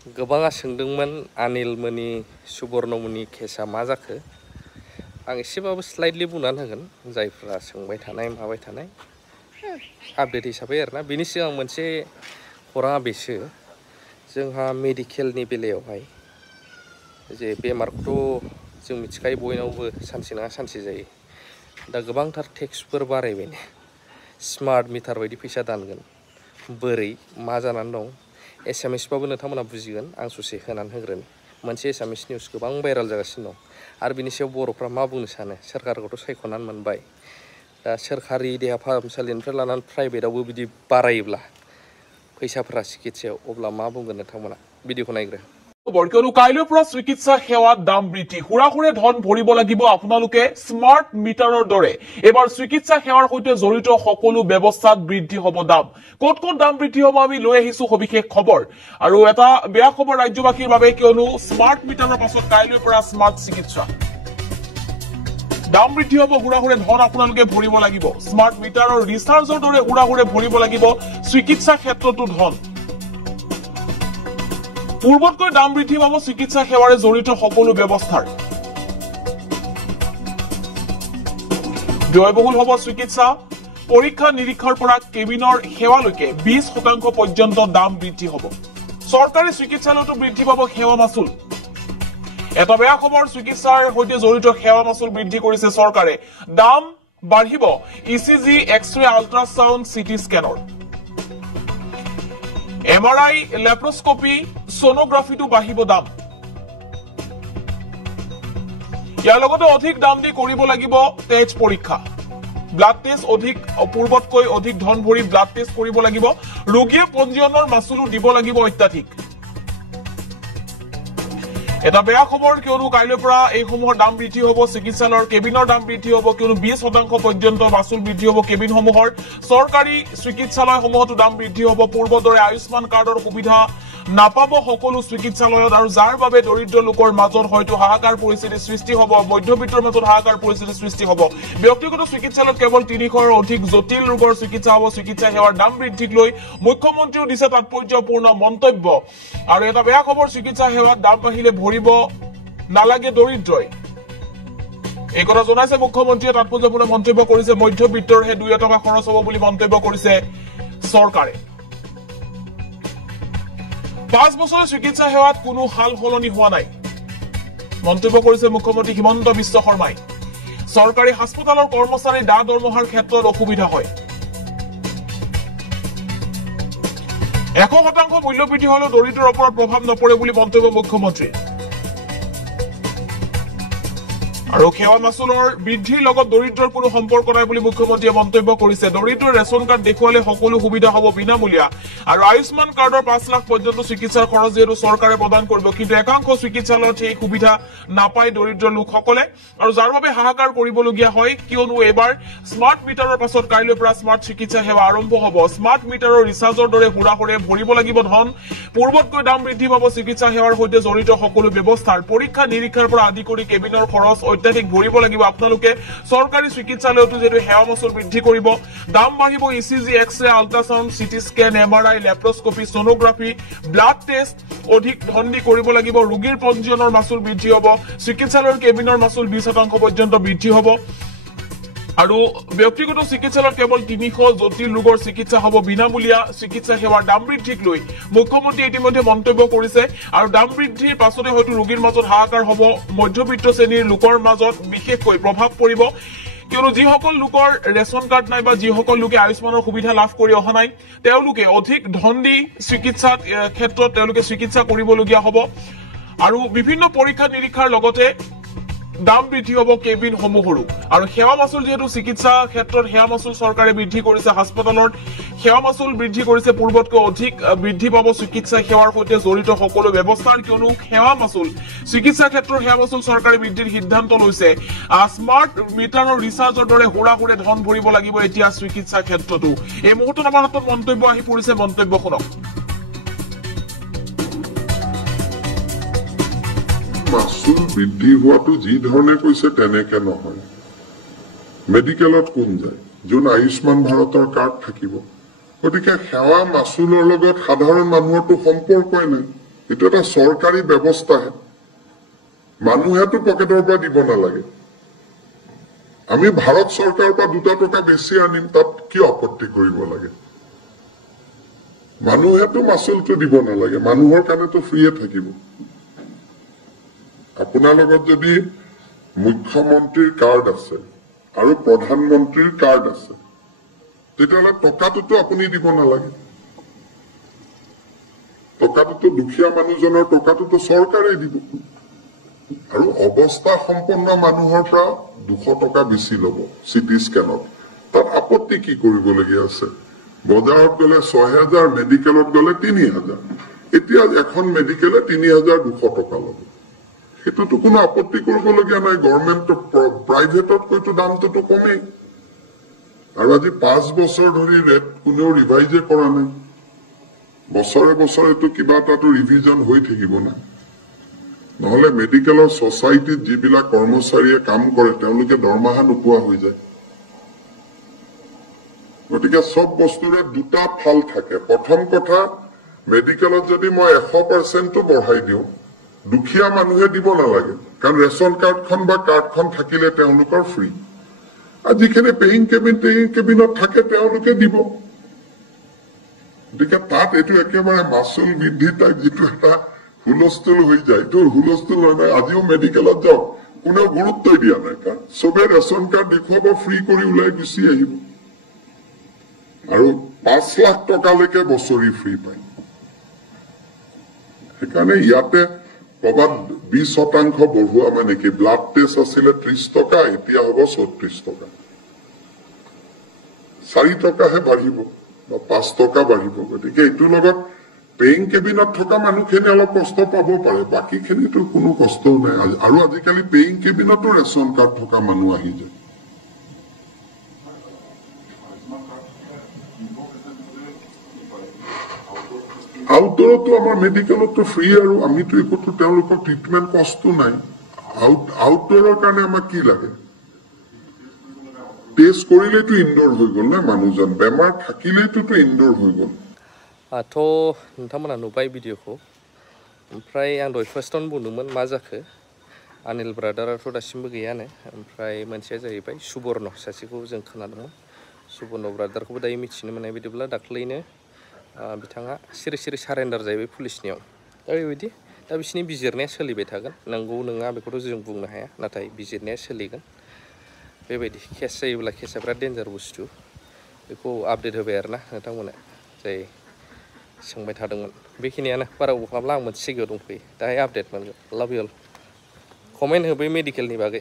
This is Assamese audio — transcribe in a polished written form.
गोबाङा सोंदोंमोन आनिलमोनि सुबर्णमनि केसा मा जाखो आं एसेबाबो स्लाइडलि बुंनानै होगोन जायफ्रा सोंबाय थानाय माबाय थानाय आपडेट हिसाबै आरोना बिनि सिगां मोनसे खौराङा बेसो जोंहा मेडिकेलनि बेलायावहाय जे बेमारखौथ' जों मिथिखायो बयनावबो सानसे नङा सानसे जायो दा गोबांथार टेक्सफोर बारायबायनो स्मार्ट मिटार बायदि फैसा दानगोन बोरै मा जानानै दं एसामिसबाबो नोंथांमोना बुजिगोन आं ससे होनानै होग्रोनि मोनसे एसामिस निउस गोबां भाइराल जागासिनो दं आरो बिनि सायाव बर'फ्रा मा बुंनो सानो सोरखारखौथ' सायख'नानै मोनबाय दा सोरखारि देहा फाहामसालिनिफ्राय लानानै प्राइभेटआवबो बिदि बारायोब्ला फैसाफोरा चिकित्सायाव अब्ला मा बुंगोन नोंथांमोना भिडिअखौ नायग्रो কিয়নো কাইলৈৰ পৰা চিকিৎসা সেৱাত দাম বৃদ্ধি হুৰাহুৰে ধন ভৰিব লাগিব আপোনালোকে স্মাৰ্ট মিটাৰৰ দৰে এবাৰ চিকিৎসা সেৱাৰ সৈতে জড়িত সকলো ব্যৱস্থাত বৃদ্ধি হ'ব দাম ক'ত ক'ত দাম বৃদ্ধি হ'ব আমি লৈ আহিছো সবিশেষ খবৰ আৰু এটা বেয়া খবৰ ৰাজ্যবাসীৰ বাবে কিয়নো স্মাৰ্ট মিটাৰৰ পাছত কাইলৈৰ পৰা স্মাৰ্ট চিকিৎসা দাম বৃদ্ধি হ'ব হুৰাহুৰে ধন আপোনালোকে ভৰিব লাগিব স্মাৰ্ট মিটাৰৰ ৰিচাৰ্জৰ দৰে হুৰাহুৰে ভৰিব লাগিব চিকিৎসা ক্ষেত্ৰতো ধন পূৰ্বতকৈ দাম বৃদ্ধি পাব চিকিৎসা সেৱাৰে জড়িত সকলো ব্যৱস্থাৰ ব্যয়বহুল হ'ব চিকিৎসা পৰীক্ষা নিৰীক্ষাৰ পৰা কেবিনৰ সেৱালৈকে 20% পৰ্যন্ত দাম বৃদ্ধি হ'ব চৰকাৰী চিকিৎসালয়তো বৃদ্ধি পাব সেৱা মাচুল এটা বেয়া খবৰ চিকিৎসাৰ সৈতে জড়িত সেৱা মাচুল বৃদ্ধি কৰিছে চৰকাৰে দাম বাঢ়িব ইচিজি এক্সৰে আল্ট্ৰাসাউণ্ড সিটি স্কেনৰ MRI লেপ্ৰোস্কোপি সোনোগ্ৰাফিটো বাঢ়িব দাম ইয়াৰ লগতে অধিক দাম দি কৰিব লাগিব তেজ পৰীক্ষা ব্লাড টেষ্ট অধিক পূৰ্বতকৈ অধিক ধন ভৰি ব্লাড টেষ্ট কৰিব লাগিব ৰোগীৰ পঞ্জীয়নৰ মাচুলো দিব লাগিব অত্যাধিক এটা বেয়া খবৰ কিয়নো কাইলৈৰ পৰা এই সমূহৰ দাম বৃদ্ধি হ'ব চিকিৎসালয়ৰ কেবিনৰ দাম বৃদ্ধি হ'ব কিয়নো 20% পৰ্যন্ত মাচুল বৃদ্ধি হ'ব কেবিনসমূহৰ চৰকাৰী চিকিৎসালয়সমূহতো দাম বৃদ্ধি হ'ব পূৰ্বদৰে আয়ুষ্মান কাৰ্ডৰ সুবিধা নাপাব সকলো চিকিৎসালয়ত আৰু যাৰ বাবে দৰিদ্ৰ লোকৰ মাজত হয়তো হাহাকাৰ পৰিস্থিতি সৃষ্টি হ'ব মধ্যবিত্তৰ মাজত হাহাকাৰ পৰিস্থিতি সৃষ্টি হ'ব ব্যক্তিগত চিকিৎসালয়ত কেৱল 300ৰ অধিক জটিল ৰোগৰ চিকিৎসা হ'ব চিকিৎসা সেৱাৰ দাম বৃদ্ধিক লৈ মুখ্যমন্ত্ৰীও দিছে তাৎপৰ্যপূৰ্ণ মন্তব্য আৰু এটা বেয়া খবৰ চিকিৎসা সেৱাত দাম বাঢ়িলে ভৰিব নালাগে দৰিদ্ৰই এই কথা জনাইছে মুখ্যমন্ত্ৰীয়ে তাৎপৰ্যপূৰ্ণ মন্তব্য কৰিছে মধ্যবিত্তৰ হে 2 টকা খৰচ হ'ব বুলি মন্তব্য কৰিছে চৰকাৰে 5 বছৰৰ চিকিৎসা সেৱাত কোনো হাল হলনি হোৱা নাই মন্তব্য কৰিছে মুখ্যমন্ত্ৰী হিমন্ত বিশ্ব শৰ্মাই চৰকাৰী হাস্পতালৰ কৰ্মচাৰী দৰমহাৰ ক্ষেত্ৰত অসুবিধা হয় 100% মূল্য বৃদ্ধি হলেও দৰিদ্ৰৰ ওপৰত প্ৰভাৱ নপৰে বুলি মন্তব্য মুখ্যমন্ত্ৰী আৰু সেৱা মাচুলৰ বৃদ্ধিৰ লগত দৰিদ্ৰৰ কোনো সম্পৰ্ক নাই বুলি মুখ্যমন্ত্ৰীয়ে মন্তব্য কৰিছে দৰিদ্ৰৰ ৰেচন কাৰ্ড দেখুৱালে সকলো সুবিধা হ'ব বিনামূলীয়া আৰু আয়ুষ্মান কাৰ্ডৰ 5 লাখ পৰ্যন্ত চিকিৎসাৰ খৰচ যেটো চৰকাৰে প্ৰদান কৰিব কিন্তু একাংশ চিকিৎসালয়ত এই সুবিধা নাপায় দৰিদ্ৰ লোকসকলে আৰু যাৰ বাবে হাহাকাৰ কৰিবলগীয়া হয় কিয়নো এবাৰ স্মাৰ্ট মিটাৰৰ পাছত কাইলৈৰ পৰা স্মাৰ্ট চিকিৎসা সেৱা আৰম্ভ হ'ব স্মাৰ্ট মিটাৰৰ ৰিচাৰ্জৰ দৰে হুৰাহুৰে ভৰিব লাগিব ধন পূৰ্বতকৈ দাম বৃদ্ধি পাব চিকিৎসা সেৱাৰ সৈতে জড়িত সকলো ব্যৱস্থাৰ পৰীক্ষা নিৰীক্ষাৰ পৰা আদি কৰি কেবিনৰ খৰচ অত্যাধিক ভৰিব লাগিব আপোনালোকে চৰকাৰী চিকিৎসালয়তো যেটো সেৱা মাচুল বৃদ্ধি কৰিব দাম বাঢ়িব ইচিজি এক্সৰে আল্ট্ৰাসাউণ্ড সিটি scan MRI laparoscopy সোনোগ্ৰাফি blood test অধিক ধন দি কৰিব লাগিব ৰোগীৰ পঞ্জীয়নৰ মাচুল বৃদ্ধি হ'ব চিকিৎসালয়ৰ কেবিনৰ মাচুল 20% পৰ্যন্ত বৃদ্ধি হ'ব আৰু ব্যক্তিগত চিকিৎসালয়ত কেৱল 300 জটিল ৰোগৰ চিকিৎসা হ'ব বিনামূলীয়া চিকিৎসা সেৱাৰ দাম বৃদ্ধিক লৈ মুখ্যমন্ত্ৰী ইতিমধ্যে মন্তব্য কৰিছে আৰু দাম বৃদ্ধিৰ পাছতে হয়তো ৰোগীৰ মাজত হাহাকাৰ হ'ব মধ্যবিত্ত শ্ৰেণীৰ লোকৰ মাজত বিশেষকৈ প্ৰভাৱ পৰিব কিয়নো যিসকল লোকৰ ৰেচন কাৰ্ড নাই বা যিসকল লোকে আয়ুষ্মানৰ সুবিধা লাভ কৰি অহা নাই তেওঁলোকে অধিক ধন দি চিকিৎসা ক্ষেত্ৰত তেওঁলোকে চিকিৎসা কৰিবলগীয়া হ'ব আৰু বিভিন্ন পৰীক্ষা নিৰীক্ষাৰ লগতে দাম বৃদ্ধি হ'ব কেবিন সমূহৰো আৰু সেৱা মাচুল যেহেতু চিকিৎসা ক্ষেত্ৰত সেৱা মাচুল চৰকাৰে বৃদ্ধি কৰিছে হাস্পতালত সেৱা মাচুল বৃদ্ধি কৰিছে পূৰ্বতকৈ অধিক বৃদ্ধি পাব চিকিৎসা সেৱাৰ সৈতে জড়িত সকলো ব্যৱস্থাৰ কিয়নো সেৱা মাচুল চিকিৎসা ক্ষেত্ৰৰ সেৱা মাচুল চৰকাৰে বৃদ্ধিৰ সিদ্ধান্ত লৈছে স্মাৰ্ট মিটাৰৰ ৰিচাৰ্জৰ দৰে হুৰাহুৰে ধন ভৰিব লাগিব এতিয়া চিকিৎসা ক্ষেত্ৰতো এই মুহূৰ্তত আমাৰ হাতত মন্তব্য আহি পৰিছে মন্তব্য শুনক মাচুল বৃদ্ধি হোৱাটো যি ধৰণে কৈছে তেনেকে নহয় মেডিকেলত কোন যায় যোন আয়ুষ্মান ভাৰতৰ কাৰ্ড থাকিব গতিকে সেৱা মাচুলৰ লগত সাধাৰণ মানুহৰটো সম্পৰ্কই নাই এইটো এটা চৰকাৰী ব্যৱস্থাহে মানুহেতো পকেটৰ পৰা দিব নালাগে আমি ভাৰত চৰকাৰৰ পৰা 2 টকা বেছি আনিম তাত কি আপত্তি কৰিব লাগে মানুহেতো মাচুলটো দিব নালাগে মানুহৰ কাৰণেতো ফ্ৰীয়ে থাকিব আপোনাৰ লগত যদি মুখ্যমন্ত্ৰীৰ কাৰ্ড আছে আৰু প্ৰধানমন্ত্ৰীৰ কাৰ্ড আছে তেতিয়াহ'লে টকাটোতো আপুনি দিব নালাগে টকাটোতো দুখীয়া মানুহজনৰ টকাটোতো চৰকাৰে দিব আৰু অৱস্থা সম্পন্ন মানুহৰ পৰা 200 টকা বেছি ল'ব সিটি স্কেনত তাত আপত্তি কি কৰিবলগীয়া আছে বজাৰত গলে 6000 মেডিকেলত গলে 3000 এতিয়া এখন মেডিকেলে 3200 টকা ল'ব সেটোতো কোনো আপত্তি কৰিবলগীয়া নাই গভৰ্ণমেন্ট প্ৰাইভেটত কৈতো দামটো কমেই আৰু আজি 5 বছৰ ধৰি ৰেট কোনেও ৰিভাইজে কৰা নাই বছৰে বছৰেতো কিবা এটাতো ৰিভিজন হৈ থাকিব না নহলে মেডিকেলৰ সোসাইটিত যিবিলাক কৰ্মচাৰীয়ে কাম কৰে তেওঁলোকে দৰমহা নোপোৱা হৈ যায় গতিকে সব বস্তুৰে দুটা ফাল থাকে প্ৰথম কথা মেডিকেলত যদি মই 100% টো বঢ়াই দিও দুখীয়া মানুহে দিব নালাগে কাৰণ ৰেচন কাৰ্ডখন বা কাৰ্ডখন থাকিলে তেওঁলোকৰ ফ্ৰী আজিখানে পেইং কেবিনত থাকে তেওঁলোকে দিব গতিকে তাত এইটো একেবাৰে মাচুল বৃদ্ধি তাক যিটো এটা হুলস্থুল হৈ যায় তো হুলস্থুল নহয় আজিও মেডিকেলত যাওক কোনেও গুৰুত্বই দিয়া নাই কাৰণ সবে ৰেচন কাৰ্ড দেখুৱাব ফ্ৰী কৰি ওলাই গুচি আহিব আৰু 5 লাখ টকালৈকে বছৰি ফ্ৰী পায় সেইকাৰণে ইয়াতে কবাত 20% বঢ়োৱা মানে কি ব্লাড টেষ্ট আছিলে 30 টকা এতিয়া হ'ব 34 টকা 4 টকাহে বাঢ়িব বা 5 টকা বাঢ়িব গতিকে এইটো লগত পেইং কেবিনত থকা মানুহখিনি অলপ কষ্ট পাব পাৰে বাকিখিনিতো কোনো কষ্ট নাই আৰু আজিকালি পেইং কেবিনতো ৰেচন কাৰ্ড থকা মানুহ আহি যায় আউটডোৰতো আমাৰ মেডিকেলতো ফ্ৰী আৰু আমিতো একোতো তেওঁলোকৰ ট্ৰিটমেন্ট কষ্ট নাই আউটডোৰৰ কাৰণে আমাক কি লাগে টেষ্ট কৰিলেতো ইনডোৰ হৈ গ'ল না মানুহজন বেমাৰ থাকিলেতো ইনডোৰ হৈ গ'ল थ' नोंथांमोना नुबाय भिडिअखौ ओमफ्राय आं दहाय फार्स्टआवनो बुंदोंमोन मा जाखो अनिल ब्रादाराथ' दासिमबो गैयानो ओमफ्राय मोनसेया जाहैबाय सुबर्ण सासेखौ जों खोनादोंमोन सुबर्ण ब्रादारखौबो दायो मिथिनो मोननाय बायदिब्ला दाख्लैनो बिथाङा सिरि सिरि सारेन्डार जाहैबाय पुलिसनियाव दा बेबायदि दा बिसिनि बिजिरनाया सोलिबाय थागोन नंगौ नङा बेखौथ' जों बुंनो हाया नाथाय बिजिरनाया सोलिगोन बेबायदि केस जायोब्ला केसा बिराद डेन्जार बुस्थु बेखौ आपडेट होबाय आरोना नोंथांमोना जाय सोंबाय थादोंमोन बेखिनियानो बारा गोबाव खालामला आं मोनसे जायगायाव दंफैयो दाहाय आपडेट मोनगोन लाभ इउ अल कमेन्ट हो बे मेडिकेलनि बागै